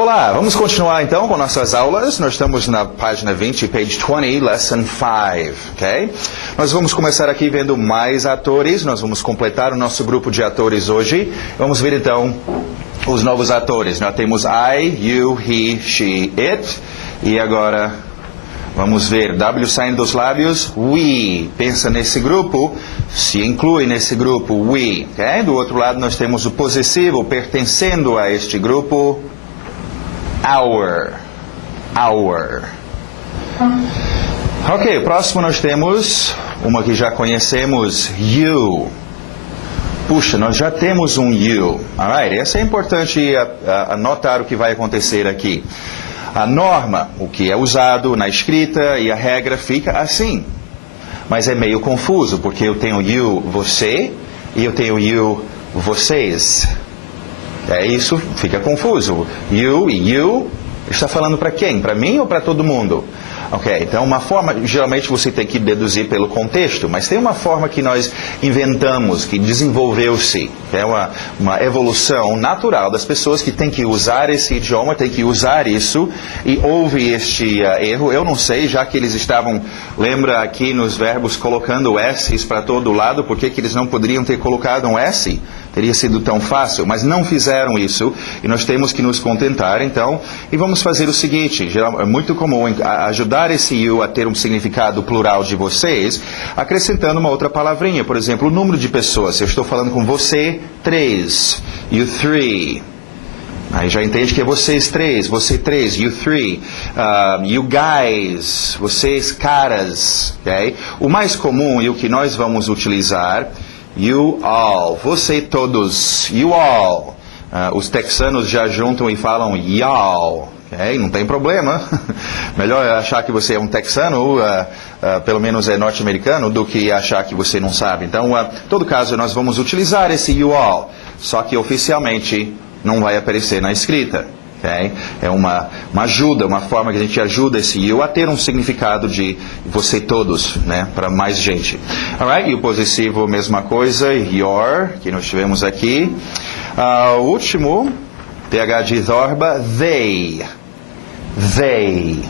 Olá, vamos continuar então com nossas aulas. Nós estamos na página 20, page 20, lesson 5, ok? Nós vamos começar aqui vendo mais atores, nós vamos completar o nosso grupo de atores hoje. Vamos ver então os novos atores. Nós temos I, you, he, she, it. E agora vamos ver W saindo dos lábios, we. Pensa nesse grupo, se inclui nesse grupo, we. Okay? Do outro lado nós temos o possessivo pertencendo a este grupo, our. Ok, próximo nós temos uma que já conhecemos, you. Puxa, nós já temos um you. Alright, essa é importante anotar o que vai acontecer aqui. A norma, o que é usado na escrita e a regra fica assim. Mas é meio confuso, porque eu tenho you, você, e eu tenho you, vocês. Isso fica confuso. You e you, está falando para quem? Para mim ou para todo mundo? Ok, então uma forma, geralmente você tem que deduzir pelo contexto, mas tem uma forma que nós inventamos, que desenvolveu-se, é uma evolução natural das pessoas que têm que usar esse idioma, têm que usar isso, e houve este erro, eu não sei, já que eles estavam, lembra aqui nos verbos, colocando S's para todo lado, por que eles não poderiam ter colocado um S? Teria sido tão fácil, mas não fizeram isso, e nós temos que nos contentar, então, e vamos fazer o seguinte, é muito comum ajudar esse you a ter um significado plural de vocês, acrescentando uma outra palavrinha, por exemplo, o número de pessoas. Se eu estou falando com você, 3, you 3. Aí já entende que é vocês 3, você 3, you 3, you guys, vocês caras, ok? O mais comum e o que nós vamos utilizar, you all, você todos, you all. Os texanos já juntam e falam y'all. Okay? Não tem problema. Melhor achar que você é um texano, pelo menos é norte-americano, do que achar que você não sabe. Então, em todo caso, nós vamos utilizar esse you all, só que oficialmente não vai aparecer na escrita. Okay? É uma ajuda, uma forma que a gente ajuda esse you a ter um significado de você todos, né, para mais gente. Alright? E o possessivo, mesma coisa, your, que nós tivemos aqui. O último, TH de Zorba, they. They.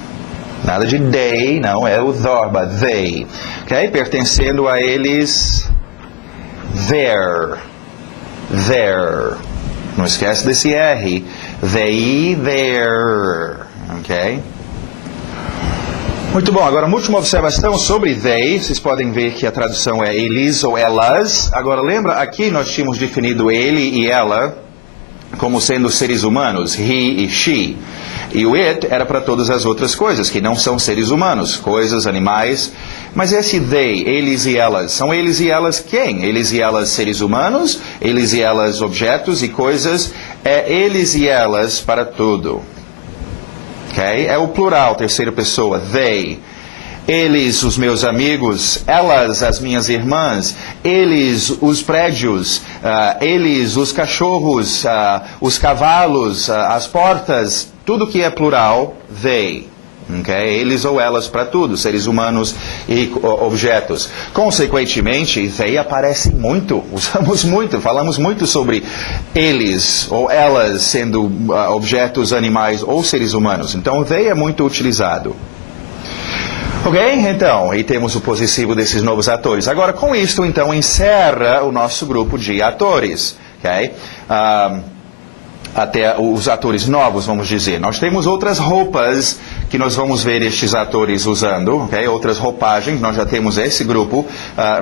Nada de they, não, é o Zorba, they. Okay? Pertencendo a eles, their. Their. Não esquece desse R. They, their. Ok? Muito bom. Agora, uma última observação sobre they. Vocês podem ver que a tradução é eles ou elas. Agora, lembra, aqui nós tínhamos definido ele e ela como sendo seres humanos, he e she. E o it era para todas as outras coisas, que não são seres humanos, coisas, animais. Mas esse they, eles e elas, são eles e elas quem? Eles e elas seres humanos, eles e elas objetos e coisas, é eles e elas para tudo. Okay? É o plural, terceira pessoa, they. Eles, os meus amigos, elas, as minhas irmãs, eles, os prédios, eles, os cachorros, os cavalos, as portas, tudo que é plural, they. Okay? Eles ou elas para tudo, seres humanos e objetos. Consequentemente, they aparece muito, usamos muito, falamos muito sobre eles ou elas sendo objetos, animais ou seres humanos. Então, they é muito utilizado. Ok? Então, aí temos o possessivo desses novos atores. Agora, com isto, então, encerra o nosso grupo de atores. Ok? Até os atores novos, vamos dizer. Nós temos outras roupas que nós vamos ver estes atores usando, okay? Outras roupagens. Nós já temos esse grupo,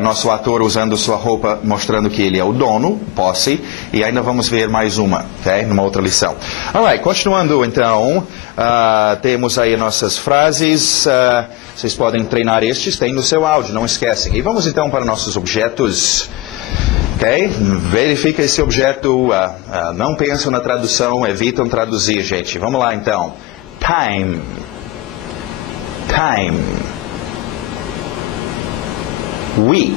nosso ator usando sua roupa, mostrando que ele é o dono, posse, e ainda vamos ver mais uma, okay? Numa outra lição. Alright, continuando então, temos aí nossas frases, vocês podem treinar estes, tem no seu áudio, não esquecem. E vamos então para nossos objetos. Ok? Verifica esse objeto, não pensam na tradução, evitam traduzir, gente. Vamos lá, então. Time. Time. Week.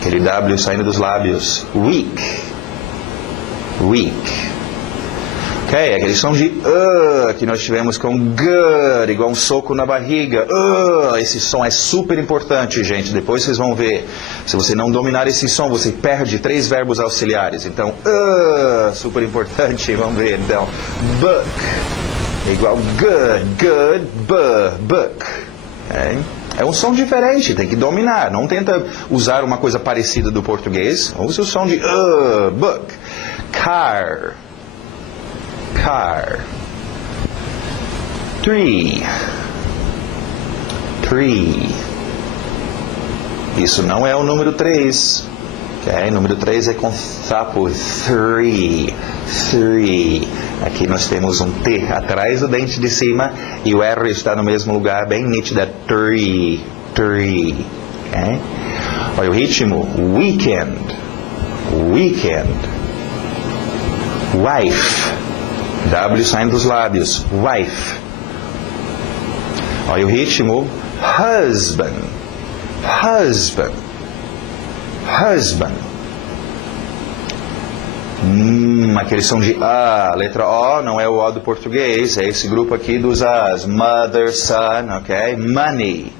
Aquele W saindo dos lábios. Week. Week. Ok? Aquele som de que nós tivemos com good, igual um soco na barriga. Esse som é super importante, gente. Depois vocês vão ver. Se você não dominar esse som, você perde 3 verbos auxiliares. Então, super importante. Vamos ver, então. Book. é igual good, book. É um som diferente, tem que dominar. Não tenta usar uma coisa parecida do português. Use o som de book. Car. Tree. Isso não é o número 3. Okay? Número 3 é com sapo. Three. Aqui nós temos um T atrás do dente de cima e o R está no mesmo lugar, bem nítida. Tree. Okay? Olha o ritmo. Weekend. Wife. W saindo dos lábios. Wife. Olha o ritmo. Husband. Aquele som de A. Letra O não é o O do português. É esse grupo aqui dos As. Mother, son, ok? Money.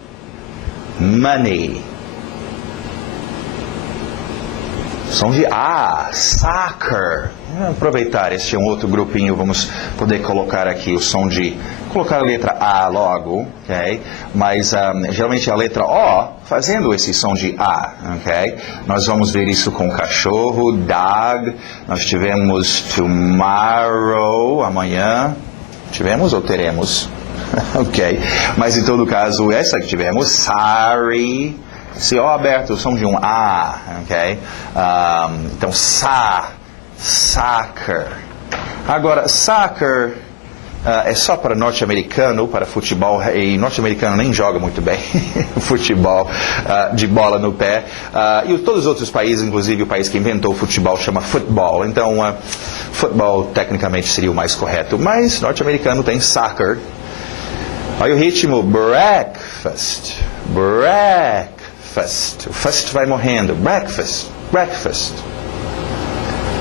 Som de A. Soccer. Vamos aproveitar este é um outro grupinho. Vamos poder colocar aqui o som de... Colocar a letra A logo, ok? Mas geralmente a letra O fazendo esse som de A, ok? Nós vamos ver isso com cachorro, dog. Nós tivemos tomorrow, amanhã. Tivemos ou teremos? Ok. Mas em todo caso, essa que tivemos, sorry. Esse O aberto, o som de um A, ok? Então, soccer. Agora, soccer... é só para norte-americano, para futebol, e norte-americano nem joga muito bem futebol de bola no pé. E todos os outros países, inclusive o país que inventou o futebol, chama football. Então, futebol tecnicamente seria o mais correto, mas norte-americano tem soccer. Olha o ritmo, breakfast. O first vai morrendo, breakfast.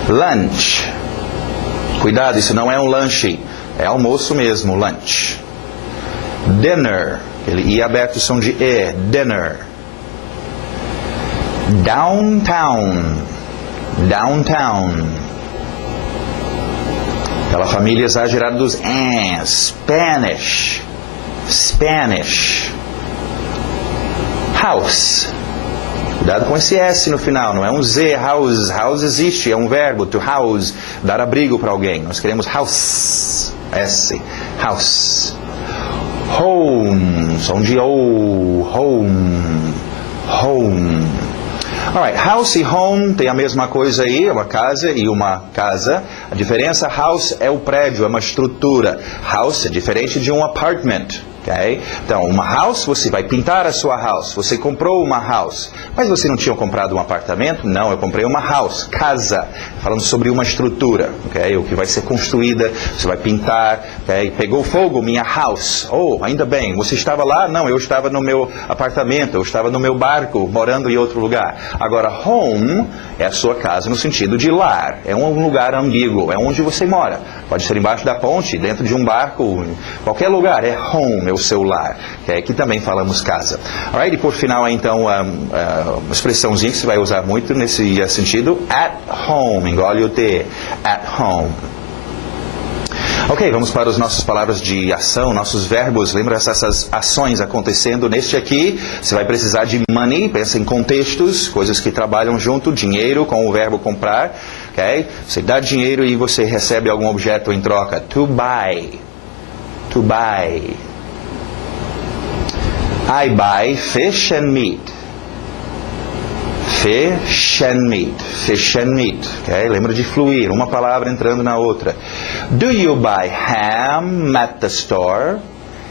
Lunch. Cuidado, isso não é um lanche. É almoço mesmo, lunch. Dinner. Ele I aberto o som de E. Dinner. Downtown. Aquela família exagerada dos Spanish. House. Cuidado com esse S no final, não é um Z. House existe, é um verbo. To house, dar abrigo para alguém. Nós queremos house. S. House. Home. Som de O. Home. Alright, house e home tem a mesma coisa aí, é uma casa e uma casa. A diferença, house é o prédio, é uma estrutura. House é diferente de um apartment. Okay? Então, uma house, você vai pintar a sua house. Você comprou uma house. Mas você não tinha comprado um apartamento? Não, eu comprei uma house, casa. Falando sobre uma estrutura, okay? O que vai ser construída, você vai pintar. Okay? Pegou fogo, minha house. Oh, ainda bem, você estava lá? Não, eu estava no meu apartamento, eu estava no meu barco, morando em outro lugar. Agora, home é a sua casa no sentido de lar. É um lugar ambíguo, é onde você mora. Pode ser embaixo da ponte, dentro de um barco, qualquer lugar. É home, é o seu lar. Okay? Aqui também falamos casa. Alright, e por final, então, uma expressãozinha que você vai usar muito nesse sentido. At home, engole o T. At home. Ok, vamos para as nossas palavras de ação, nossos verbos. Lembra essas ações acontecendo neste aqui? Você vai precisar de money, pensa em contextos, coisas que trabalham junto, dinheiro com o verbo comprar. Okay? Você dá dinheiro e você recebe algum objeto em troca. To buy. I buy fish and meat. Fish and meat. Okay? Lembra de fluir, uma palavra entrando na outra. Do you buy ham at the store?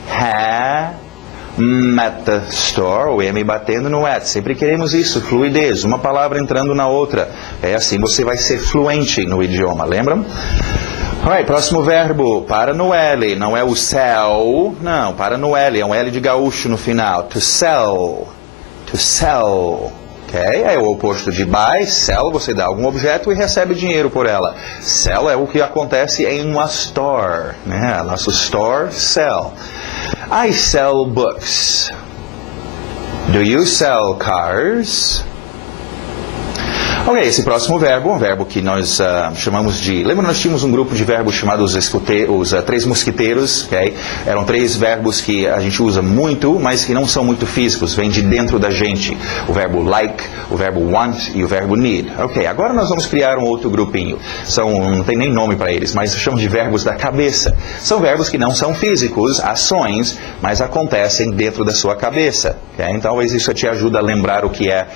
Ham at the store, o M batendo no at. Sempre queremos isso, fluidez, uma palavra entrando na outra. É assim você vai ser fluente no idioma, lembram? Alright, próximo verbo, para no L, não é o sell, não, para no L, é um L de gaúcho no final. To sell. Okay? É o oposto de buy, sell, você dá algum objeto e recebe dinheiro por ela. Sell é o que acontece em uma store, né? Nosso store, sell. I sell books. Do you sell cars? Ok, esse próximo verbo, um verbo que nós chamamos de... Lembra, nós tínhamos um grupo de verbos chamados os três mosquiteiros, ok? Eram 3 verbos que a gente usa muito, mas que não são muito físicos, vêm de dentro da gente. O verbo like, o verbo want e o verbo need. Ok, agora nós vamos criar um outro grupinho. Não tem nem nome para eles, mas chamamos de verbos da cabeça. São verbos que não são físicos, ações, mas acontecem dentro da sua cabeça. Okay? Então, talvez isso te ajude a lembrar o que é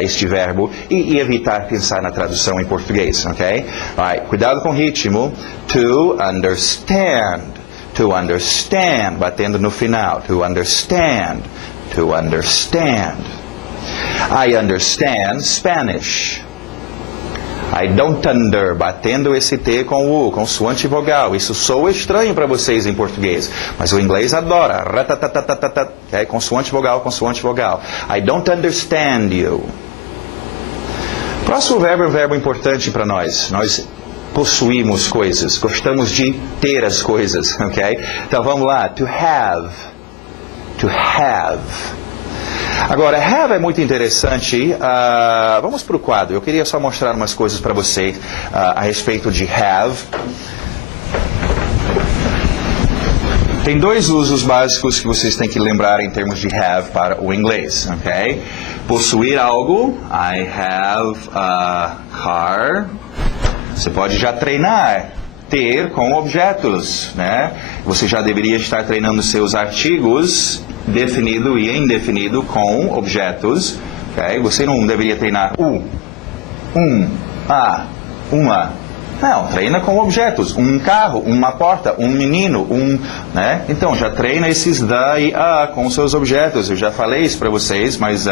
este verbo e evitar pensar na tradução em português. Okay? Right. Cuidado com o ritmo. To understand. To understand. Batendo no final. To understand. To understand. I understand Spanish. I don't under, batendo esse T com o U, consoante e vogal. Isso soa estranho para vocês em português, mas o inglês adora. Okay? Consoante, vogal, consoante, vogal. I don't understand you. Próximo verbo é um verbo importante para nós. Nós possuímos coisas, gostamos de ter as coisas, ok? Então vamos lá. To have. To have. Agora, have é muito interessante. Vamos para o quadro. Eu queria só mostrar umas coisas para vocês a respeito de have. Tem 2 usos básicos que vocês têm que lembrar em termos de have para o inglês, ok? Possuir algo. I have a car. Você pode já treinar. Ter com objetos, né? Você já deveria estar treinando seus artigos definido e indefinido com objetos, okay? Você não deveria treinar uma. Não, treina com objetos. Um carro, uma porta, um menino, né? Então, já treina esses da e a com seus objetos. Eu já falei isso para vocês, mas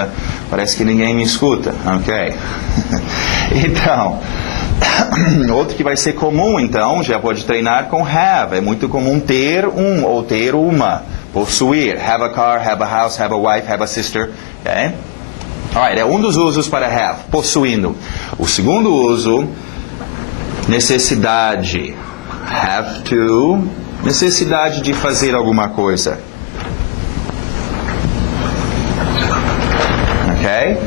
parece que ninguém me escuta, ok? Então... Outro que vai ser comum, então, já pode treinar com have. É muito comum ter ou ter uma. Possuir. Have a car, have a house, have a wife, have a sister. Okay? Alright, é um dos usos para have. Possuindo. O segundo uso, necessidade. Have to. Necessidade de fazer alguma coisa. Ok?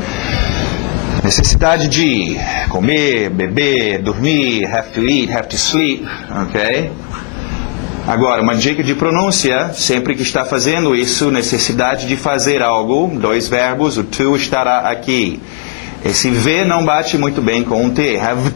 Necessidade de comer, beber, dormir, have to eat, have to sleep, ok? Agora, uma dica de pronúncia, sempre que está fazendo isso, necessidade de fazer algo, 2 verbos, o to estará aqui. Esse V não bate muito bem com um T, have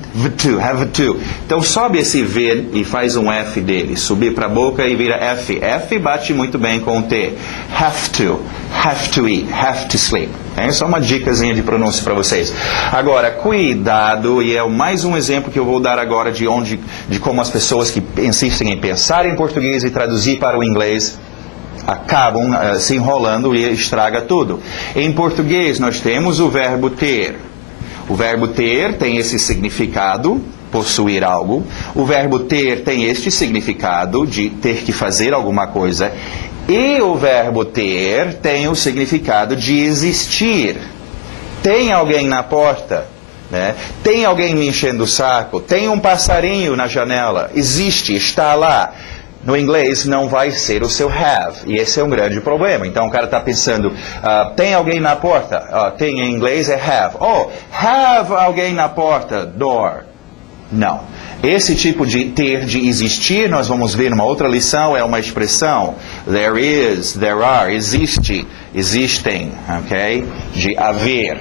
to. Então sobe esse V e faz um F dele, subir para a boca e vira F. F bate muito bem com o T. Have to eat, have to sleep. É só uma dicasinha de pronúncia para vocês. Agora, cuidado, e é mais um exemplo que eu vou dar agora de como as pessoas que insistem em pensar em português e traduzir para o inglês acabam se enrolando e estraga tudo. Em português, nós temos o verbo ter. O verbo ter tem esse significado, possuir algo. O verbo ter tem este significado de ter que fazer alguma coisa. E o verbo ter tem o significado de existir. Tem alguém na porta, né? Tem alguém me enchendo o saco. Tem um passarinho na janela. Existe, está lá. No inglês não vai ser o seu have, e esse é um grande problema. Então o cara está pensando, tem alguém na porta? Tem em inglês é have. Have alguém na porta, door. Não. Esse tipo de ter, de existir, nós vamos ver numa outra lição, é uma expressão. There is, there are, existe, existem, ok? De haver.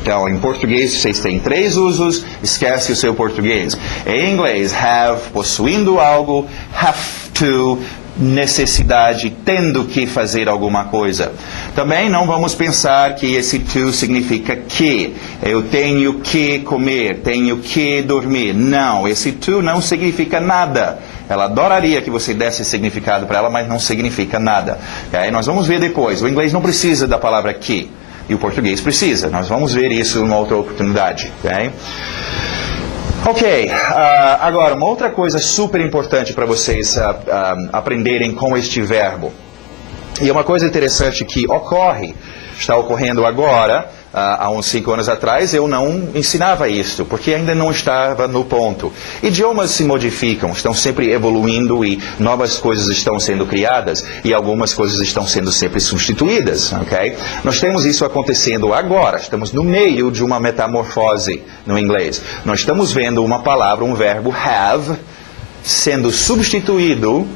Então, em português, vocês têm 3 usos, esquece o seu português. Em inglês, have, possuindo algo, have to, necessidade, tendo que fazer alguma coisa. Também não vamos pensar que esse to significa que. Eu tenho que comer, tenho que dormir. Não, esse to não significa nada. Ela adoraria que você desse significado para ela, mas não significa nada. Okay? Nós vamos ver depois. O inglês não precisa da palavra que. E o português precisa. Nós vamos ver isso em uma outra oportunidade. Ok, agora uma outra coisa super importante para vocês aprenderem com este verbo. E uma coisa interessante que está ocorrendo agora, há uns 5 anos atrás, eu não ensinava isso, porque ainda não estava no ponto. Idiomas se modificam, estão sempre evoluindo e novas coisas estão sendo criadas e algumas coisas estão sendo sempre substituídas, ok? Nós temos isso acontecendo agora, estamos no meio de uma metamorfose no inglês. Nós estamos vendo uma palavra, um verbo have, sendo substituído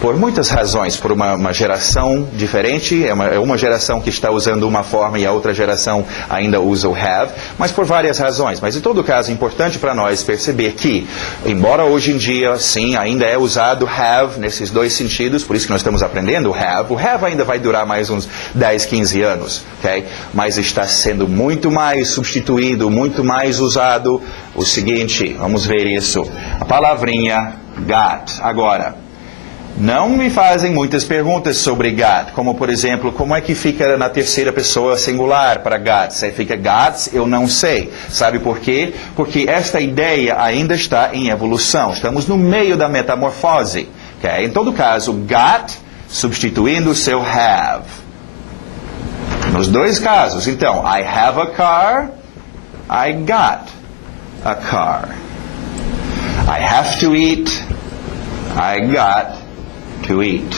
por muitas razões, por uma geração diferente, é uma geração que está usando uma forma e a outra geração ainda usa o have, mas por várias razões. Mas em todo caso é importante para nós perceber que, embora hoje em dia, sim, ainda é usado have nesses dois sentidos, por isso que nós estamos aprendendo o have ainda vai durar mais uns 10, 15 anos, ok? Mas está sendo muito mais substituído, muito mais usado. O seguinte, vamos ver isso, a palavrinha got. Agora, não me fazem muitas perguntas sobre got, como por exemplo, como é que fica na terceira pessoa singular para got? Se fica got, eu não sei. Sabe por quê? Porque esta ideia ainda está em evolução. Estamos no meio da metamorfose. Okay? Em todo caso, got substituindo o seu have. Nos dois casos. Então, I have a car, I got a car. I have to eat, I got to eat.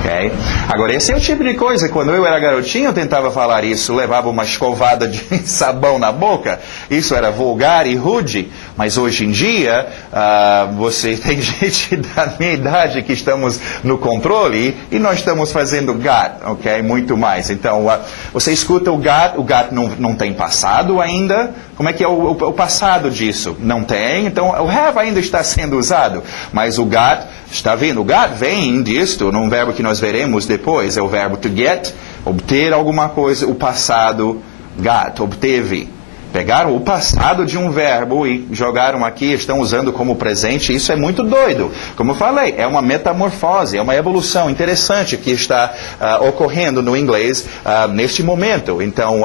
Okay? Agora, esse é o tipo de coisa, quando eu era garotinho, eu tentava falar isso, levava uma escovada de sabão na boca, isso era vulgar e rude, mas hoje em dia, você tem gente da minha idade que estamos no controle e nós estamos fazendo got, ok? Muito mais. Então, você escuta o got não tem passado ainda. Como é que é o passado disso? Não tem, então o have ainda está sendo usado, mas o got está vindo. O got vem disto, num verbo que nós veremos depois, é o verbo to get, obter alguma coisa, o passado, got, obteve. Pegaram o passado de um verbo e jogaram aqui, estão usando como presente, isso é muito doido. Como eu falei, é uma metamorfose, é uma evolução interessante que está ocorrendo no inglês neste momento. Então,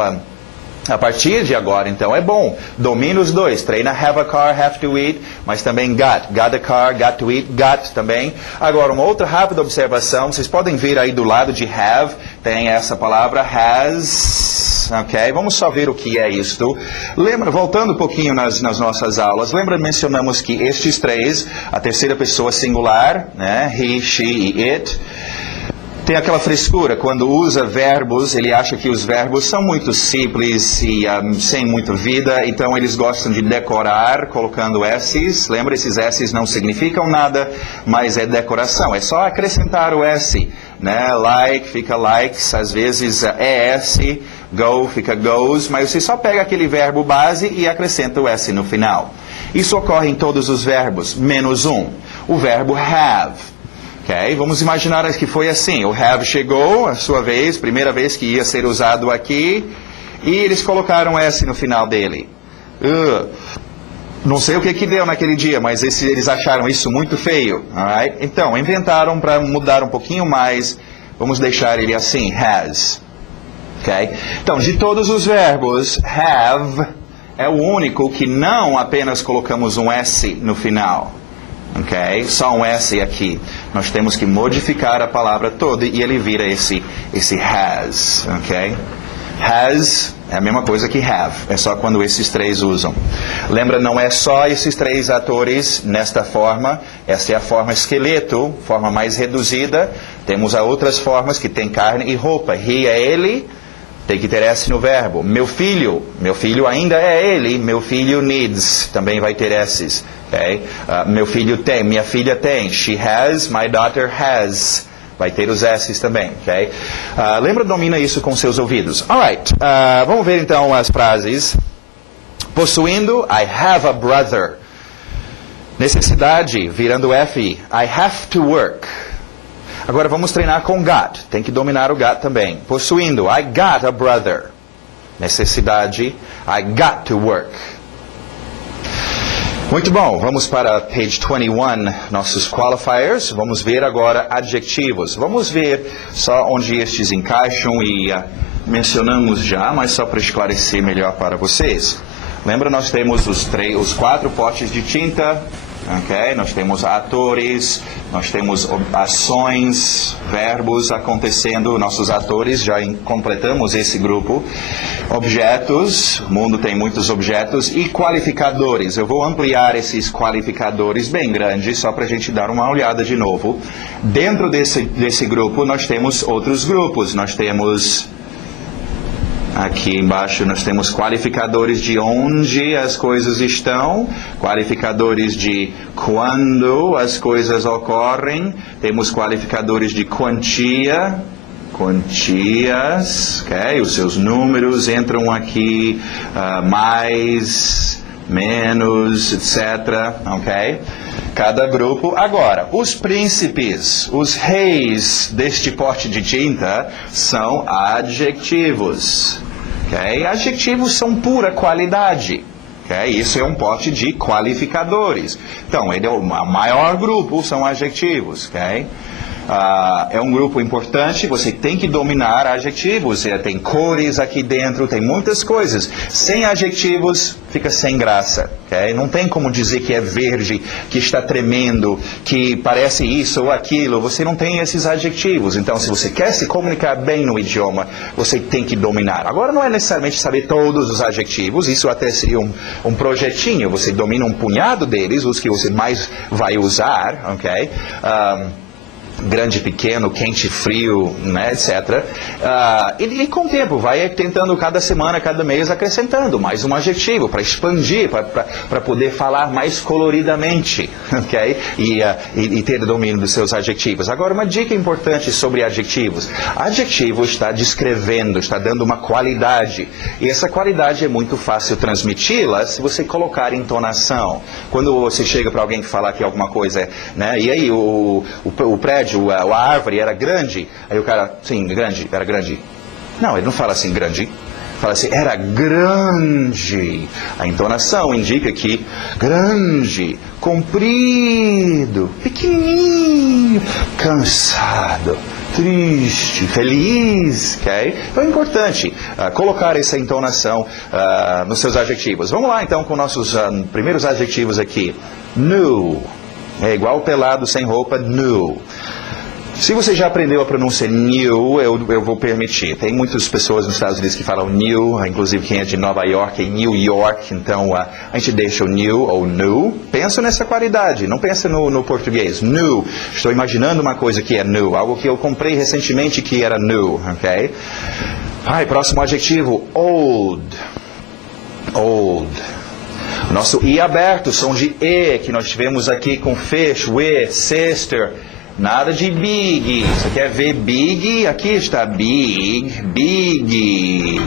a partir de agora, então, é bom. Domina os dois. Treina have a car, have to eat, mas também got. Got a car, got to eat, got também. Agora, uma outra rápida observação. Vocês podem ver aí do lado de have, tem essa palavra has. Ok? Vamos só ver o que é isto. Lembra, voltando um pouquinho nas nossas aulas, mencionamos que estes três, a terceira pessoa singular, né? He, she e it, tem aquela frescura, quando usa verbos, ele acha que os verbos são muito simples e sem muita vida, então eles gostam de decorar colocando S's. Lembra, esses S's não significam nada, mas é decoração, é só acrescentar o S, né? Like fica likes, às vezes ES, go fica goes, mas você só pega aquele verbo base e acrescenta o S no final. Isso ocorre em todos os verbos, menos um, o verbo have. Okay? Vamos imaginar que foi assim, o have chegou, a sua vez, primeira vez que ia ser usado aqui, e eles colocaram S no final dele. Não sei o que deu naquele dia, mas eles acharam isso muito feio. Alright? Então, inventaram para mudar um pouquinho mais, vamos deixar ele assim, has. Okay? Então, de todos os verbos, have é o único que não apenas colocamos um S no final. Ok? Só um S aqui. Nós temos que modificar a palavra toda e ele vira esse has. Ok? Has é a mesma coisa que have. É só quando esses três usam. Lembra, não é só esses três atores nesta forma. Esta é a forma esqueleto, forma mais reduzida. Temos outras formas que tem carne e roupa. He é ele. Tem que ter S no verbo. Meu filho ainda é ele. Meu filho needs, também vai ter S's. Okay? Meu filho tem, minha filha tem. She has, my daughter has. Vai ter os S's também. Okay? Lembra, domina isso com seus ouvidos. Alright, vamos ver então as frases. Possuindo, I have a brother. Necessidade, virando F, I have to work. Agora vamos treinar com got. Tem que dominar o got também. Possuindo, I got a brother. Necessidade, I got to work. Muito bom, vamos para page 21, nossos qualifiers. Vamos ver agora adjetivos. Vamos ver só onde estes encaixam e mencionamos já, mas só para esclarecer melhor para vocês. Lembra, nós temos os 4 potes de tinta, ok? Nós temos atores, nós temos ações, verbos acontecendo, nossos atores, já completamos esse grupo. Objetos, o mundo tem muitos objetos, e qualificadores. Eu vou ampliar esses qualificadores bem grandes, só para a gente dar uma olhada de novo. Dentro desse grupo, nós temos outros grupos. Nós temos... Aqui embaixo nós temos qualificadores de onde as coisas estão, qualificadores de quando as coisas ocorrem, temos qualificadores de quantia, quantias, ok? Os seus números entram aqui, mais, menos, etc, ok? Cada grupo. Agora, os príncipes, os reis deste pote de tinta são adjetivos. Okay? Adjetivos são pura qualidade. Okay? Isso é um pote de qualificadores. Então, ele é o maior grupo, são adjetivos. Okay? É um grupo importante, você tem que dominar adjetivos. Tem cores aqui dentro, tem muitas coisas. Sem adjetivos, fica sem graça. Okay? Não tem como dizer que é verde, que está tremendo, que parece isso ou aquilo. Você não tem esses adjetivos. Então, se você quer se comunicar bem no idioma, você tem que dominar. Agora, não é necessariamente saber todos os adjetivos. Isso até seria um projetinho. Você domina um punhado deles, os que você mais vai usar. Okay? Grande, pequeno, quente, frio, né, etc. E com o tempo vai tentando cada semana, cada mês acrescentando mais um adjetivo para expandir, para poder falar mais coloridamente, ok? E ter domínio dos seus adjetivos. Agora, uma dica importante sobre adjetivos. Adjetivo está descrevendo, está dando uma qualidade. E essa qualidade é muito fácil transmiti-la se você colocar entonação. Quando você chega para alguém que falar que alguma coisa, né, e aí o prédio, a árvore era grande, aí o cara, sim, grande, era grande. Não, ele não fala assim, grande. Fala assim, era grande. A entonação indica que grande, comprido, pequenininho, cansado, triste, feliz, ok? Então é importante colocar essa entonação nos seus adjetivos. Vamos lá então com nossos primeiros adjetivos aqui. Nu. É igual pelado, sem roupa, nu. Se você já aprendeu a pronúncia new, eu vou permitir. Tem muitas pessoas nos Estados Unidos que falam new, inclusive quem é de Nova York, em New York, então a gente deixa o new ou new. Pensa nessa qualidade, não pensa no português. New, estou imaginando uma coisa que é new, algo que eu comprei recentemente que era new, ok? Próximo adjetivo, old. Old. Nosso I aberto, som de E, que nós tivemos aqui com fish, with, sister. Nada de big. Você quer ver big? Aqui está big, big.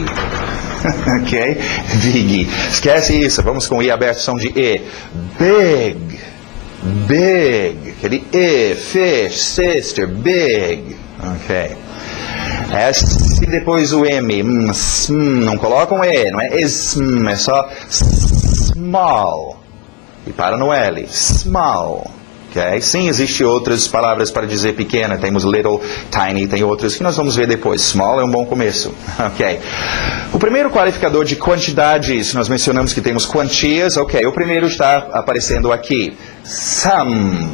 Ok? Big. Esquece isso. Vamos com I aberto, som de E. Big. Big. Aquele E, fish, sister, big. Ok. S e depois o M. Não colocam E, não é ism, é só small. E para no L. Small. Okay? Sim, existem outras palavras para dizer pequena. Temos little, tiny, tem outras que nós vamos ver depois. Small é um bom começo. Ok. O primeiro qualificador de quantidades, nós mencionamos que temos quantias. Ok, o primeiro está aparecendo aqui. Some.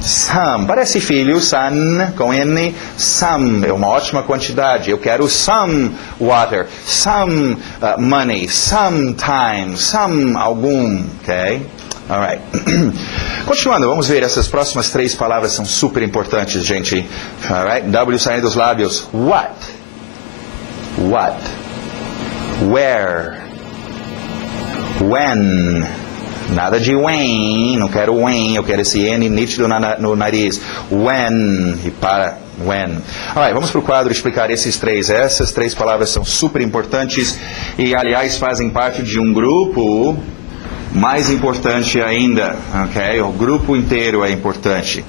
Some. Parece filho, son, com N. Some é uma ótima quantidade. Eu quero some water, some money, some time, some algum. Ok? Alright. Continuando, vamos ver essas próximas 3 palavras são super importantes, gente. Alright? W saindo dos lábios. What? What? Where? When? Nada de when, não quero when, eu quero esse N nítido no nariz. When, e para when. Alright, vamos para o quadro explicar esses 3. Essas 3 palavras são super importantes e, aliás, fazem parte de um grupo mais importante ainda, ok? O grupo inteiro é importante.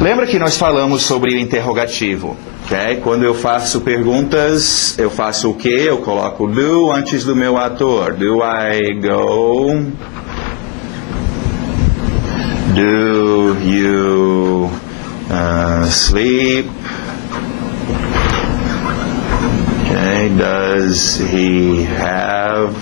Lembra que nós falamos sobre o interrogativo, ok? Quando eu faço perguntas, eu faço o quê? Eu coloco do antes do meu ator. Do I go? Do you sleep? Okay. Does he have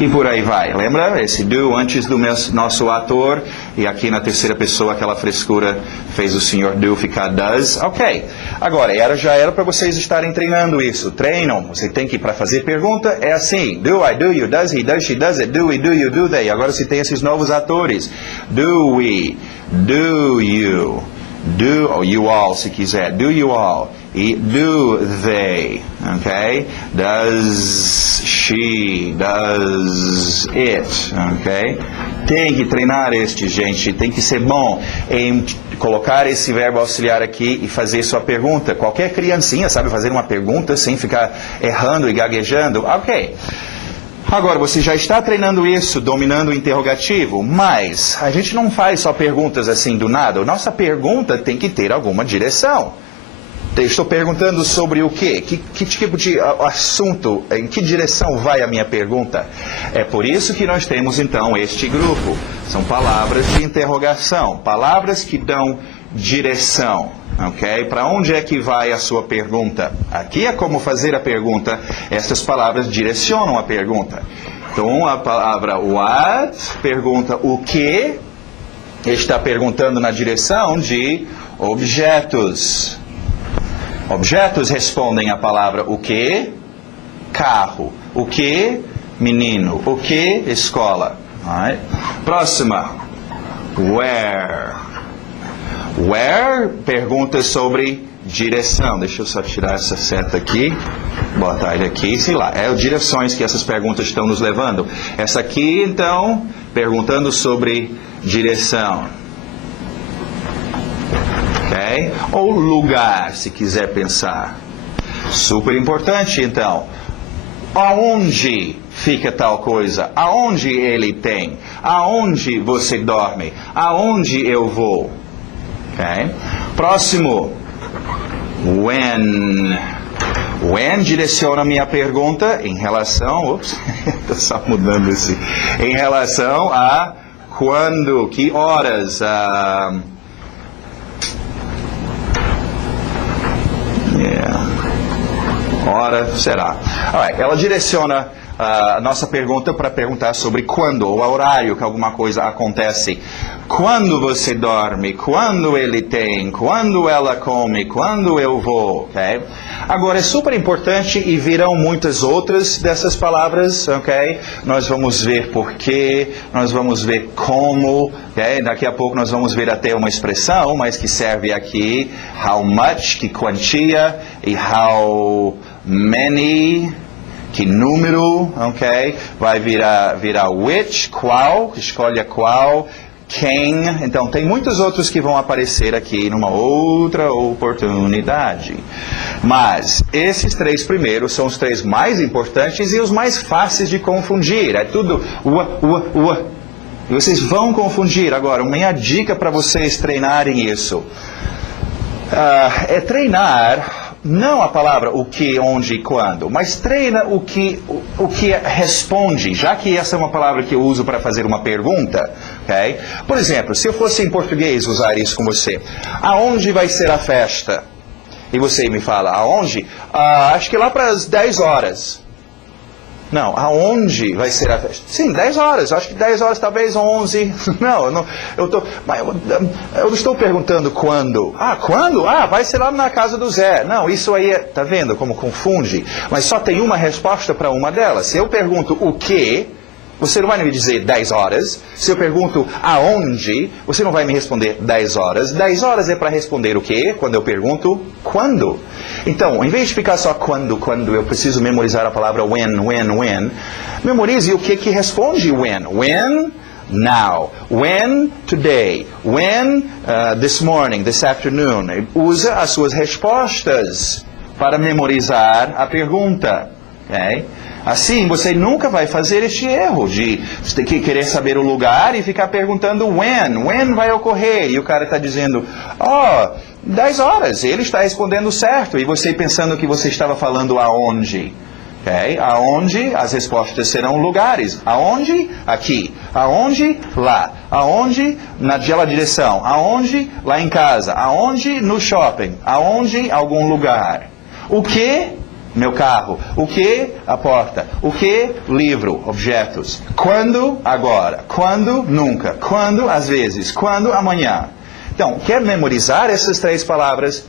E por aí vai. Lembra? Esse do antes do nosso ator. E aqui na terceira pessoa, aquela frescura fez o senhor do ficar does. Ok. Agora, já era para vocês estarem treinando isso. Treinam. Você tem que, para fazer pergunta, é assim. Do, I, do, you, does, he, does, she, does it, do, we, do, you, do, they. Agora você tem esses novos atores. Do we, do you, do, ou you all, se quiser. Do you all. E do they, ok? Does she, does it, ok? Tem que treinar gente, tem que ser bom em colocar esse verbo auxiliar aqui e fazer sua pergunta. Qualquer criancinha sabe fazer uma pergunta sem ficar errando e gaguejando, ok. Agora, você já está treinando isso, dominando o interrogativo, mas a gente não faz só perguntas assim do nada. Nossa pergunta tem que ter alguma direção. Estou perguntando sobre o quê? Que tipo de assunto? Em que direção vai a minha pergunta? É por isso que nós temos, então, este grupo. São palavras de interrogação. Palavras que dão direção. Ok? Para onde é que vai a sua pergunta? Aqui é como fazer a pergunta. Estas palavras direcionam a pergunta. Então, a palavra what pergunta o que. Está perguntando na direção de objetos. Objetos respondem a palavra o que? Carro. O que? Menino. O que? Escola. Right. Próxima. Where. Where pergunta sobre direção. Deixa eu só tirar essa seta aqui. Botar ele aqui. Sei lá. É as direções que essas perguntas estão nos levando. Essa aqui, então, perguntando sobre direção. Okay? Ou lugar, se quiser pensar. Super importante, então. Aonde fica tal coisa? Aonde ele tem? Aonde você dorme? Aonde eu vou? Okay? Próximo. When. When direciona a minha pergunta em relação... Ups, estou só mudando esse. Em relação a quando, que horas... Hora será. Alright, ela direciona a nossa pergunta para perguntar sobre quando, ou horário que alguma coisa acontece. Quando você dorme, quando ele tem, quando ela come, quando eu vou, ok? Agora, é super importante e virão muitas outras dessas palavras, ok? Nós vamos ver porquê, nós vamos ver como, ok? Daqui a pouco nós vamos ver até uma expressão, mas que serve aqui, how much, que quantia, e how many, que número, ok? Vai virar which, qual, escolha qual, quem. Então, tem muitos outros que vão aparecer aqui numa outra oportunidade. Mas, esses três primeiros são os três mais importantes e os mais fáceis de confundir. É tudo E vocês vão confundir. Agora, minha dica para vocês treinarem isso é treinar não a palavra o que, onde e quando, mas treina o que responde, já que essa é uma palavra que eu uso para fazer uma pergunta, ok? Por exemplo, se eu fosse em português usar isso com você, aonde vai ser a festa? E você me fala, aonde? Acho que lá para as 10 horas. Não, aonde vai ser a festa? Sim, 10 horas. Acho que 10 horas, talvez 11. Não, eu estou perguntando quando. Quando? Vai ser lá na casa do Zé. Não, isso aí tá vendo como confunde? Mas só tem uma resposta para uma delas. Se eu pergunto o que, você não vai me dizer 10 horas. Se eu pergunto aonde, você não vai me responder 10 horas. 10 horas é para responder o quê? Quando eu pergunto quando. Então, em vez de ficar só quando, eu preciso memorizar a palavra when. Memorize o que responde when. When, now. When, today. When, this morning, this afternoon. Usa as suas respostas para memorizar a pergunta. Okay? Assim, você nunca vai fazer este erro de você ter que querer saber o lugar e ficar perguntando when vai ocorrer. E o cara está dizendo, 10 horas. Ele está respondendo certo. E você pensando que você estava falando aonde. Okay? Aonde as respostas serão lugares. Aonde? Aqui. Aonde? Lá. Aonde? Naquela direção. Aonde? Lá em casa. Aonde? No shopping. Aonde? Algum lugar. O que? Meu carro. O que? A porta. O que? Livro. Objetos. Quando? Agora. Quando? Nunca. Quando? Às vezes. Quando? Amanhã. Então, quer memorizar essas 3 palavras?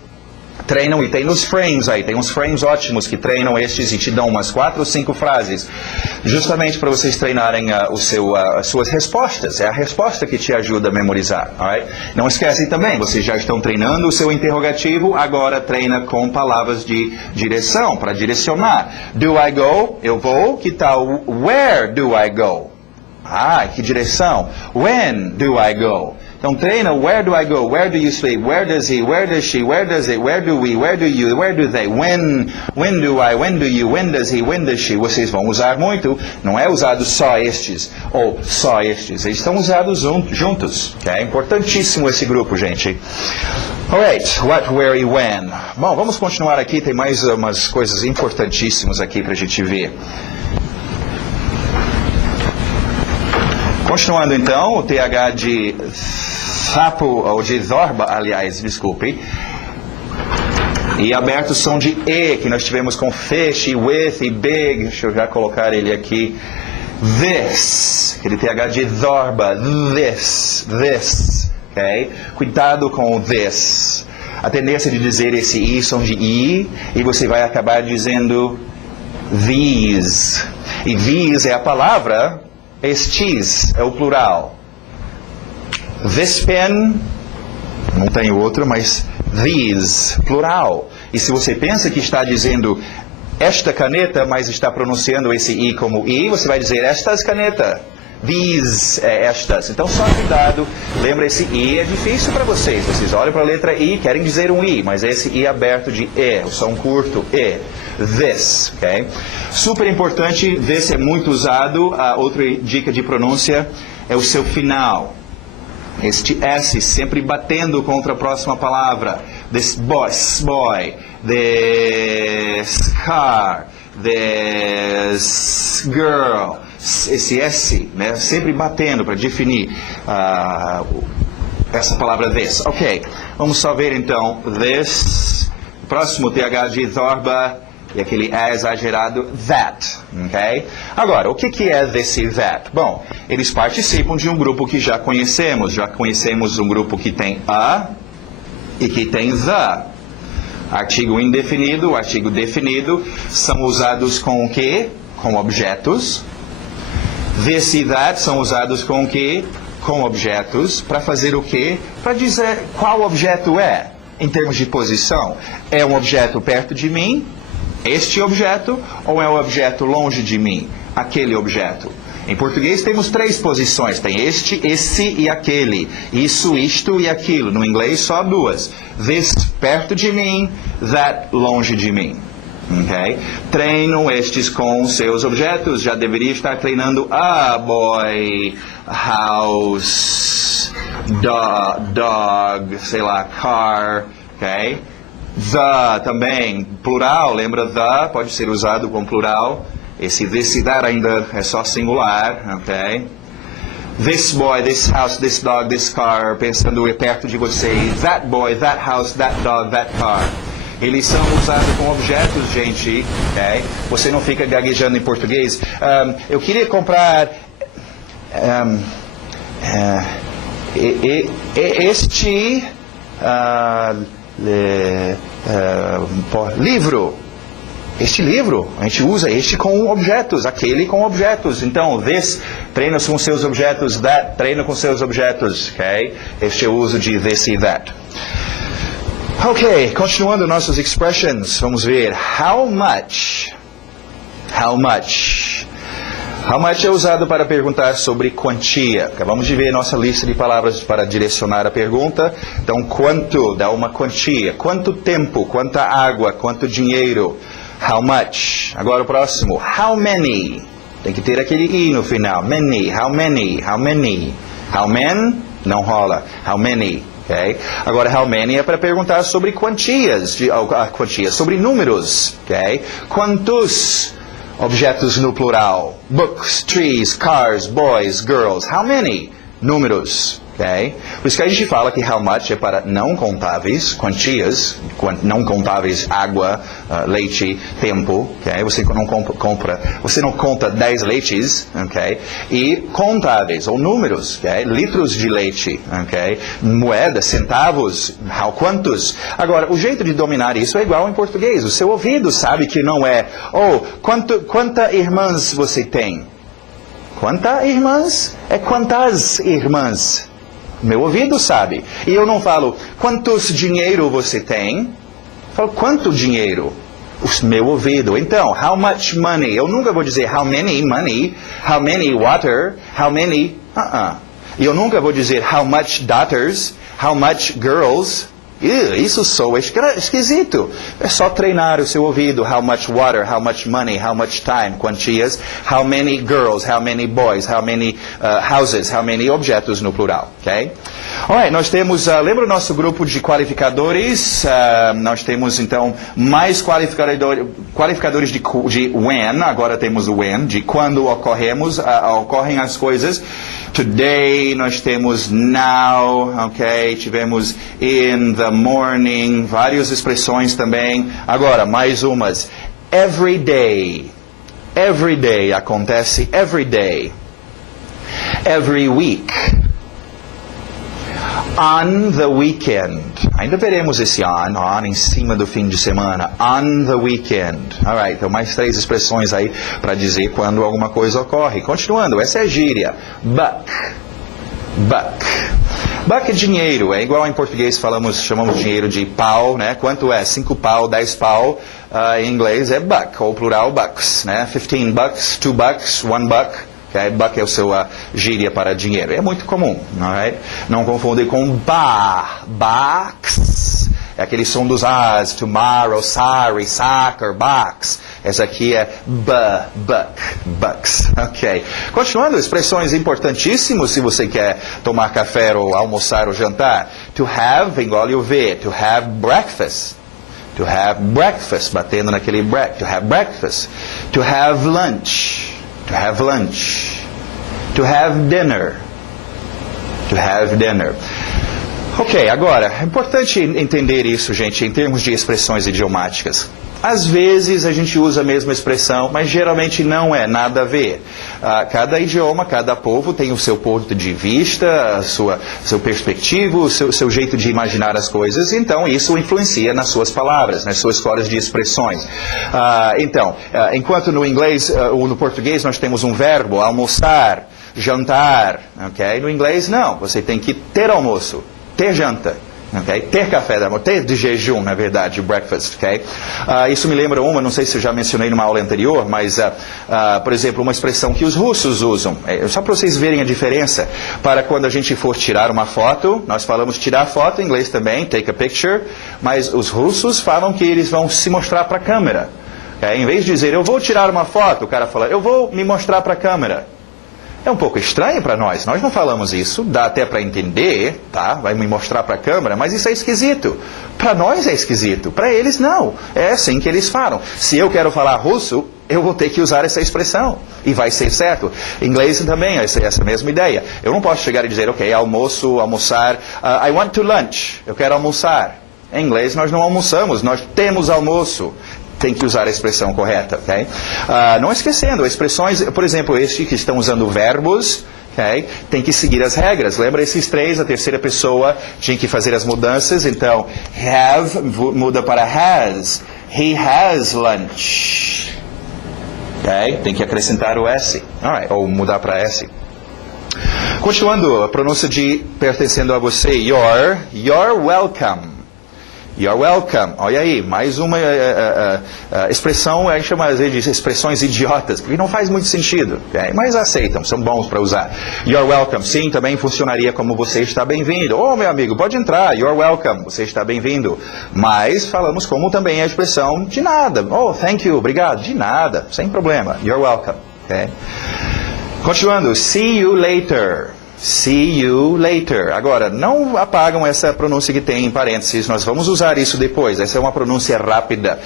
Treinam, e tem nos frames aí, tem uns frames ótimos que treinam estes e te dão umas 4 ou 5 frases, justamente para vocês treinarem as suas respostas. É a resposta que te ajuda a memorizar. Alright? Não esquecem também, vocês já estão treinando o seu interrogativo, agora treina com palavras de direção, para direcionar. Do I go? Eu vou. Que tal where do I go? Ah, que direção. When do I go? Então treina, where do I go? Where do you sleep? Where does he? Where does she? Where does it? Where do we? Where do you? Where do they? When do I? When do you? When does he? When does she? Vocês vão usar muito. Não é usado só estes ou só estes. Eles estão usados juntos. É importantíssimo esse grupo, gente. Alright, what, where e when. Bom, vamos continuar aqui. Tem mais umas coisas importantíssimas aqui para a gente ver. Continuando então, o TH de sapo, ou de zorba, aliás, desculpe. E abertos são de E, que nós tivemos com fish, e with, e big. Deixa eu já colocar ele aqui. This, aquele TH de zorba, this, ok? Cuidado com o this. A tendência de dizer esse I são de I, e você vai acabar dizendo these. E these é a palavra... Estes é o plural. This pen, não tenho outro, mas these, plural. E se você pensa que está dizendo esta caneta, mas está pronunciando esse I como I, você vai dizer estas caneta. These, estas. Então só cuidado, lembra esse I é difícil para vocês. Vocês olham para a letra I, querem dizer um I, mas esse I aberto de E, o som curto, E. This, ok? Super importante, this é muito usado. A outra dica de pronúncia é o seu final. Este S sempre batendo contra a próxima palavra. This boy, this car, this girl. Esse S, né, sempre batendo para definir essa palavra this. Ok, vamos só ver então. This, próximo TH de zorba. E aquele é exagerado, that, ok? Agora, o que é this e that? Bom, eles participam de um grupo que já conhecemos. Já conhecemos um grupo que tem a e que tem the. Artigo indefinido, artigo definido, são usados com o quê? Com objetos. This e that são usados com o quê? Com objetos. Para fazer o quê? Para dizer qual objeto é, em termos de posição. É um objeto perto de mim? Este objeto, ou é um objeto longe de mim? Aquele objeto. Em português temos 3 posições. Tem este, esse e aquele. Isso, isto e aquilo. No inglês só 2. This, perto de mim. That, longe de mim. Okay? Treinam estes com seus objetos. Já deveria estar treinando a boy, house, dog, sei lá, car. Okay? The também, plural, lembra the, pode ser usado com plural. Esse this e that ainda é só singular, ok? This boy, this house, this dog, this car, pensando perto de você. That boy, that house, that dog, that car. Eles são usados com objetos, gente, ok? Você não fica gaguejando em português. Eu queria comprar este... livro. Este livro, a gente usa este com objetos, aquele com objetos. Então, this, treina com seus objetos, that, treina com seus objetos, ok? Este é o uso de this e that. Ok, continuando nossas expressions, vamos ver. How much? How much? How much é usado para perguntar sobre quantia. Acabamos de ver nossa lista de palavras para direcionar a pergunta. Então, quanto dá uma quantia. Quanto tempo, quanta água, quanto dinheiro. How much? Agora o próximo. How many? Tem que ter aquele i no final. Many, how many, how many. How many? Não rola. How many? Okay? Agora, how many é para perguntar sobre quantias, sobre números. Okay? Quantos objetos no plural? Books, trees, cars, boys, girls. How many? Números. Okay? Por isso que a gente fala que how much é para não contáveis, quantias, não contáveis, água, leite, tempo. Okay? Você não conta 10 leites, okay? E contáveis, ou números, okay? Litros de leite, okay? Moedas, centavos, quantos. Agora, o jeito de dominar isso é igual em português. O seu ouvido sabe que não é, quantas irmãs você tem? Quantas irmãs? É quantas irmãs? Meu ouvido sabe. E eu não falo, quantos dinheiro você tem? Eu falo, quanto dinheiro? O meu ouvido. Então, how much money? Eu nunca vou dizer how many money, how many water, how many... E eu nunca vou dizer how much daughters, how much girls... Isso soa esquisito. É só treinar o seu ouvido. How much water, how much money, how much time, quantias. How many girls, how many boys, how many houses, how many objetos no plural. Okay? Alright, nós temos, lembra o nosso grupo de qualificadores? Nós temos então mais qualificadores de when. Agora temos o when, de quando ocorrem as coisas. Today, nós temos now, ok? Tivemos in the morning, várias expressões também. Agora, mais umas. Every day. Every day acontece every day. Every week. On the weekend. Ainda veremos esse on em cima do fim de semana. On the weekend. Alright, então mais 3 expressões aí para dizer quando alguma coisa ocorre. Continuando, essa é a gíria. Buck. Buck. Buck é dinheiro, é igual em português chamamos dinheiro de pau, né? Quanto é? 5 pau, 10 pau. Em inglês é buck, ou plural bucks, né? 15 bucks, 2 bucks, 1 buck. Okay? Buck é o seu gíria para dinheiro. É muito comum. Alright? Não confundir com bucks. É aquele som dos As. Tomorrow, sorry, soccer, bucks. Essa aqui é bucks. Ok. Continuando, expressões importantíssimas se você quer tomar café ou almoçar ou jantar. To have, engole o V. To have breakfast. To have breakfast, batendo naquele to have breakfast. To have lunch. To have lunch. To have dinner. To have dinner. Ok, agora, é importante entender isso, gente, em termos de expressões idiomáticas. Às vezes a gente usa a mesma expressão, mas geralmente não é nada a ver. Cada idioma, cada povo tem o seu ponto de vista, seu perspectivo, o seu jeito de imaginar as coisas, então isso influencia nas suas palavras, nas suas escolas de expressões. Enquanto no inglês ou no português nós temos um verbo, almoçar, jantar, ok? No inglês não, você tem que ter almoço, ter janta. Okay? Ter café da manhã, ter de jejum, na verdade, o breakfast. Okay? Isso me lembra não sei se eu já mencionei numa aula anterior, mas, por exemplo, uma expressão que os russos usam, só para vocês verem a diferença, para quando a gente for tirar uma foto, nós falamos tirar foto, em inglês também, take a picture, mas os russos falam que eles vão se mostrar para a câmera. Okay? Em vez de dizer, eu vou tirar uma foto, o cara fala, eu vou me mostrar para a câmera. É um pouco estranho para nós não falamos isso, dá até para entender, tá? Vai me mostrar para a câmera, mas isso é esquisito. Para nós é esquisito, para eles não. É assim que eles falam. Se eu quero falar russo, eu vou ter que usar essa expressão, e vai ser certo. Em inglês também é essa mesma ideia. Eu não posso chegar e dizer, ok, almoçar, I want to lunch, eu quero almoçar. Em inglês nós não almoçamos, nós temos almoço. Tem que usar a expressão correta, ok? Não esquecendo, expressões, por exemplo, este que estão usando verbos, ok? Tem que seguir as regras. Lembra esses 3, a terceira pessoa tinha que fazer as mudanças, então, have muda para has. He has lunch. Ok? Tem que acrescentar o S, alright, ou mudar para S. Continuando, a pronúncia de pertencendo a você, you're welcome. You're welcome. Olha aí, mais uma expressão, a gente chama às vezes de expressões idiotas, porque não faz muito sentido, okay? Mas aceitam, são bons para usar. You're welcome, sim, também funcionaria como você está bem-vindo. Oh, meu amigo, pode entrar, you're welcome, você está bem-vindo. Mas falamos como também a expressão de nada. Oh, thank you, obrigado, de nada, sem problema. You're welcome. Okay? Continuando, see you later. See you later. Agora, não apagam essa pronúncia que tem em parênteses, nós vamos usar isso depois. Essa é uma pronúncia rápida.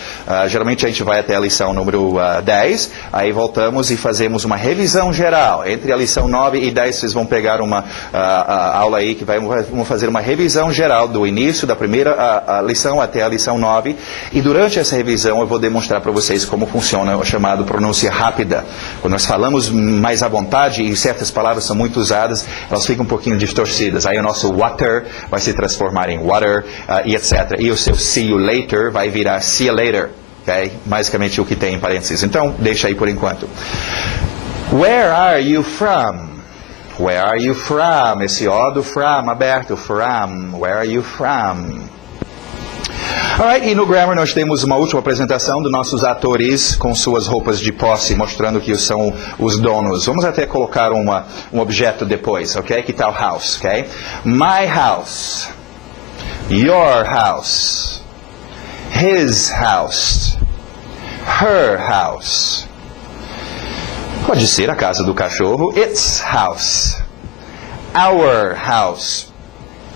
Geralmente a gente vai até a lição número 10, aí voltamos e fazemos uma revisão geral. Entre a lição 9 e 10, vocês vão pegar uma aula aí que vamos fazer uma revisão geral do início da primeira lição até a lição 9. E durante essa revisão eu vou demonstrar para vocês como funciona o chamado pronúncia rápida. Quando nós falamos mais à vontade e certas palavras são muito usadas, elas ficam um pouquinho distorcidas. Aí o nosso water vai se transformar em water e etc. E o seu see you later vai virar see you later. Okay? Basicamente o que tem em parênteses. Então, deixa aí por enquanto. Where are you from? Where are you from? Esse O do from aberto. From. Where are you from? Alright, e no Grammar nós temos uma última apresentação dos nossos atores com suas roupas de posse, mostrando que são os donos. Vamos até colocar um objeto depois, ok? Que tal house, ok? My house, your house, his house, her house. Pode ser a casa do cachorro, its house, our house.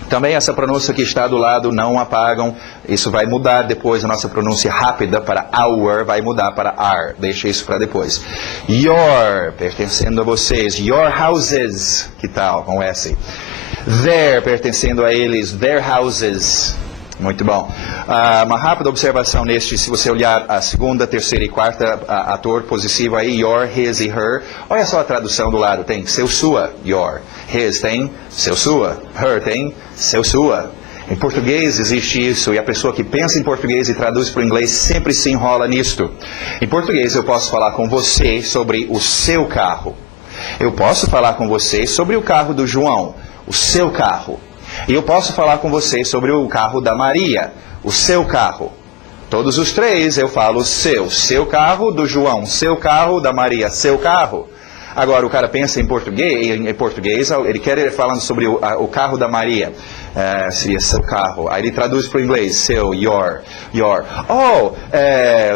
Também essa pronúncia que está do lado, não apagam. Isso vai mudar depois, a nossa pronúncia rápida para our vai mudar para are. Deixa isso para depois. Your, pertencendo a vocês. Your houses, que tal com S? Their, pertencendo a eles. Their houses. Muito bom. Uma rápida observação neste, se você olhar a segunda, terceira e quarta ator possessivo aí, your, his e her, olha só a tradução do lado, tem seu, sua, your. His tem seu, sua. Her tem seu, sua. Em português existe isso, e a pessoa que pensa em português e traduz para o inglês sempre se enrola nisto. Em português eu posso falar com você sobre o seu carro. Eu posso falar com você sobre o carro do João, o seu carro. E eu posso falar com você sobre o carro da Maria, o seu carro. Todos os três eu falo seu carro do João, seu carro da Maria, seu carro. Agora o cara pensa em português ele quer falando sobre o carro da Maria, seria seu carro. Aí ele traduz para o inglês, seu, your. Oh,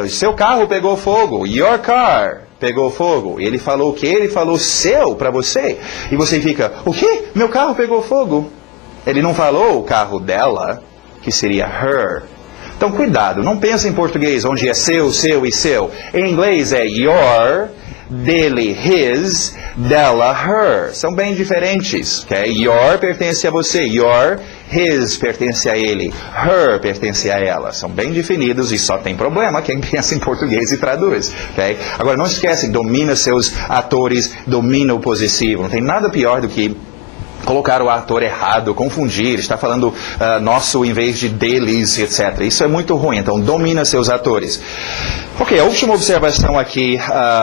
seu carro pegou fogo, your car pegou fogo. E ele falou o quê? Ele falou seu para você. E você fica, o quê? Meu carro pegou fogo. Ele não falou o carro dela, que seria her. Então, cuidado, não pense em português, onde é seu e seu. Em inglês é your, dele, his, dela, her. São bem diferentes. Okay? Your pertence a você, your, his pertence a ele, her pertence a ela. São bem definidos e só tem problema quem pensa em português e traduz. Okay? Agora, não esquece, domina seus atores, domina o possessivo. Não tem nada pior do que colocar o ator errado, confundir, está falando nosso em vez de deles, etc. Isso é muito ruim, então domina seus atores. Ok, a última observação aqui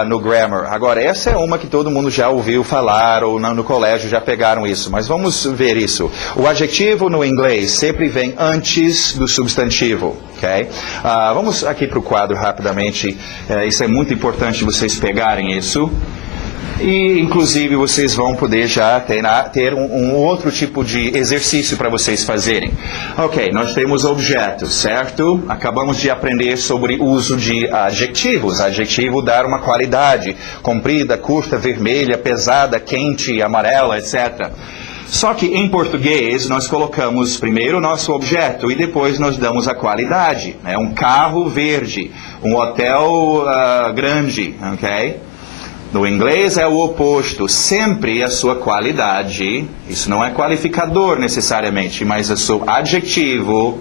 no Grammar. Agora, essa é uma que todo mundo já ouviu falar, ou no colégio já pegaram isso, mas vamos ver isso. O adjetivo no inglês sempre vem antes do substantivo, ok? Vamos aqui para o quadro rapidamente, isso é muito importante vocês pegarem isso. E, inclusive, vocês vão poder já ter um outro tipo de exercício para vocês fazerem. Ok, nós temos objetos, certo? Acabamos de aprender sobre o uso de adjetivos. Adjetivo dar uma qualidade, comprida, curta, vermelha, pesada, quente, amarela, etc. Só que em português nós colocamos primeiro o nosso objeto e depois nós damos a qualidade. Né? Um carro verde, um hotel grande, ok? No inglês é o oposto, sempre a sua qualidade, isso não é qualificador necessariamente, mas o seu adjetivo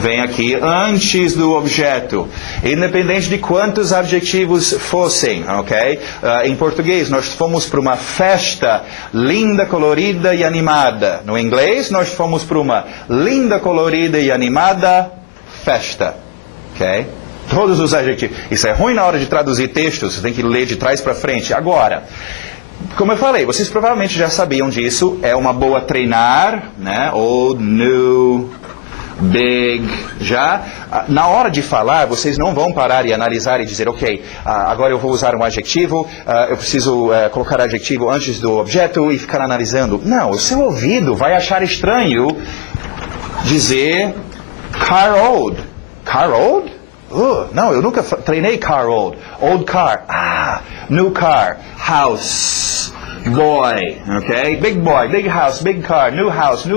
vem aqui antes do objeto, independente de quantos adjetivos fossem, ok? Em português, nós fomos para uma festa linda, colorida e animada. No inglês, nós fomos para uma linda, colorida e animada festa, ok? Todos os adjetivos. Isso é ruim na hora de traduzir textos, você tem que ler de trás para frente. Agora, como eu falei, vocês provavelmente já sabiam disso, é uma boa treinar, né? Old, new, big, já. Na hora de falar, vocês não vão parar e analisar e dizer, ok, agora eu vou usar um adjetivo, eu preciso colocar adjetivo antes do objeto e ficar analisando. Não, o seu ouvido vai achar estranho dizer car old. Car old? Não, eu nunca treinei car old. Old car. New car. House. boy, ok? Big boy, big house, big car, new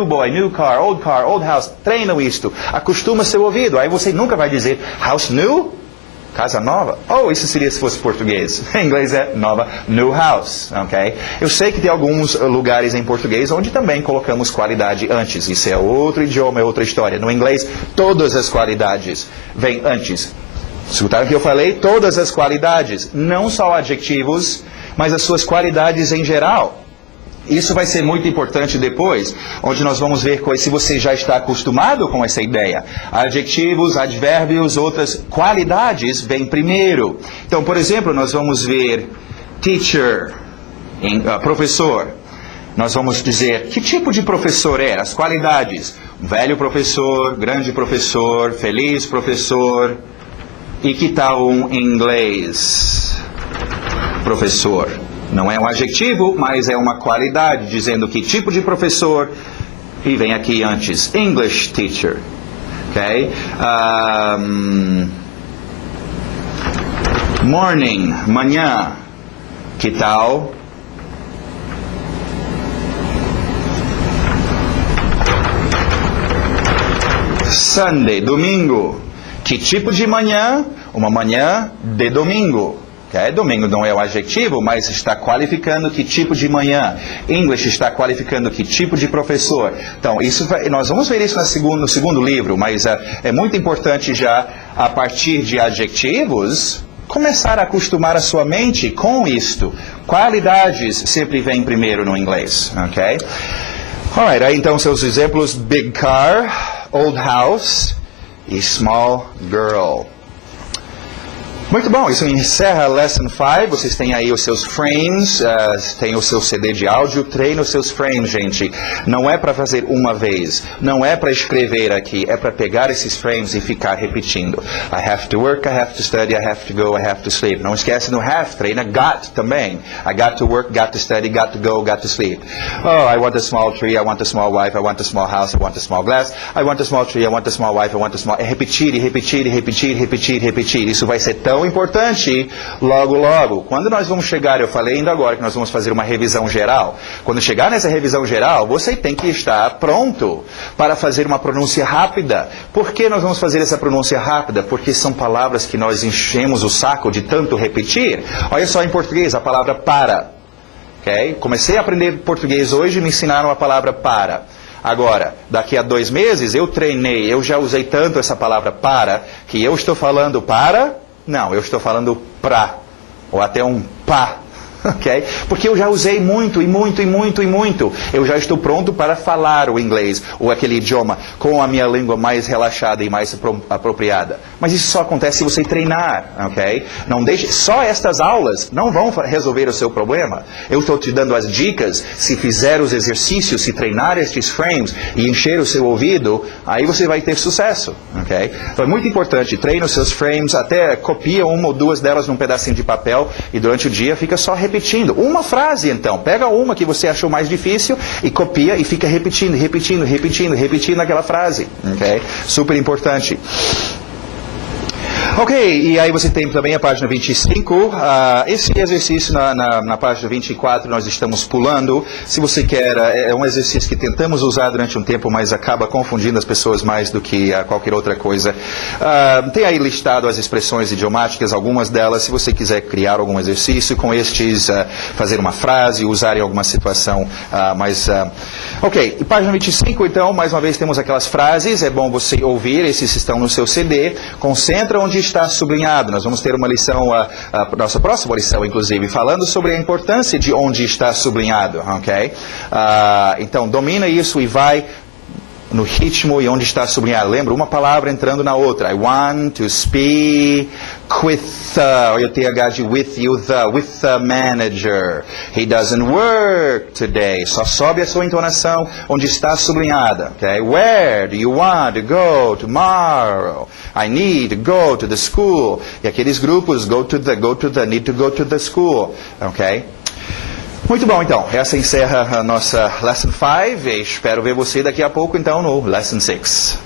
boy, new car, old house. Treina isto, acostuma seu ouvido. Aí você nunca vai dizer house new, casa nova. Oh, isso seria se fosse português. Em inglês é nova, new house, ok? Eu sei que tem alguns lugares em português onde também colocamos qualidade antes. Isso é outro idioma, é outra história. No inglês, todas as qualidades vêm antes. Escutaram o que eu falei? Todas as qualidades, não só adjetivos, mas as suas qualidades em geral. Isso vai ser muito importante depois, onde nós vamos ver se você já está acostumado com essa ideia. Adjetivos, advérbios, outras qualidades vêm primeiro. Então, por exemplo, nós vamos ver teacher, professor. Nós vamos dizer que tipo de professor é, as qualidades. Velho professor, grande professor, feliz professor. E que tal um inglês? Professor. Não é um adjetivo, mas é uma qualidade, dizendo que tipo de professor. E vem aqui antes, English teacher. Ok? Morning, manhã. Que tal? Sunday, domingo. Que tipo de manhã? Uma manhã de domingo. Okay? Domingo não é o adjetivo, mas está qualificando que tipo de manhã. English está qualificando que tipo de professor. Então, nós vamos ver isso no segundo livro, mas é muito importante já, a partir de adjetivos, começar a acostumar a sua mente com isto. Qualidades sempre vêm primeiro no inglês. Ok? Alright, aí então seus exemplos: big car, old house e small girl. Muito bom, isso encerra a Lesson 5. Vocês têm aí os seus frames, tem o seu CD de áudio. Treine os seus frames, gente. Não é para fazer uma vez, não é para escrever aqui, é para pegar esses frames e ficar repetindo. I have to work, I have to study, I have to go, I have to sleep. Não esquece no have, treina got também. I got to work, got to study, got to go, got to sleep. Oh, I want a small tree, I want a small wife, I want a small house, I want a small glass. I want a small tree, I want a small wife, I want a small... É repetir, repetir, repetir, repetir, repetir. Isso vai ser tão importante logo, logo. Quando nós vamos chegar, eu falei ainda agora que nós vamos fazer uma revisão geral. Quando chegar nessa revisão geral, você tem que estar pronto para fazer uma pronúncia rápida. Por que nós vamos fazer essa pronúncia rápida? Porque são palavras que nós enchemos o saco de tanto repetir. Olha só em português, a palavra para. Okay? Comecei a aprender português hoje e me ensinaram a palavra para. Agora, daqui a 2 meses, eu treinei, eu já usei tanto essa palavra para, que eu estou falando para... Não, eu estou falando pra, ou até um pá, ok? Porque eu já usei muito, e muito, e muito, e muito. Eu já estou pronto para falar o inglês, ou aquele idioma, com a minha língua mais relaxada e mais apropriada. Mas isso só acontece se você treinar, ok? Não deixe, só estas aulas não vão resolver o seu problema. Eu estou te dando as dicas. Se fizer os exercícios, se treinar estes frames e encher o seu ouvido, aí você vai ter sucesso, ok? Então é muito importante, treine os seus frames, até copia 1 ou 2 delas num pedacinho de papel e durante o dia fica só repetindo. Uma frase, então. Pega uma que você achou mais difícil e copia e fica repetindo, repetindo, repetindo, repetindo aquela frase, ok? Super importante. Ok, e aí você tem também a página 25. Esse exercício na página 24 nós estamos pulando. Se você quer, é um exercício que tentamos usar durante um tempo, mas acaba confundindo as pessoas mais do que qualquer outra coisa. Tem aí listado as expressões idiomáticas, algumas delas. Se você quiser criar algum exercício com estes, fazer uma frase, usar em alguma situação ok, e página 25, então, mais uma vez temos aquelas frases. É bom você ouvir, esses estão no seu CD. Concentra onde está sublinhado. Nós vamos ter uma lição, a nossa próxima lição, inclusive, falando sobre a importância de onde está sublinhado, ok? Então, domina isso e vai no ritmo e onde está sublinhado. Lembra, uma palavra entrando na outra. I want to speak with, olha o TH de with the manager. He doesn't work today. Só sobe a sua entonação onde está sublinhada. Okay? Where do you want to go tomorrow? I need to go to the school. E aqueles grupos, go to the, need to go to the school. Ok? Muito bom, então. Essa encerra a nossa Lesson 5. Espero ver você daqui a pouco, então, no Lesson 6.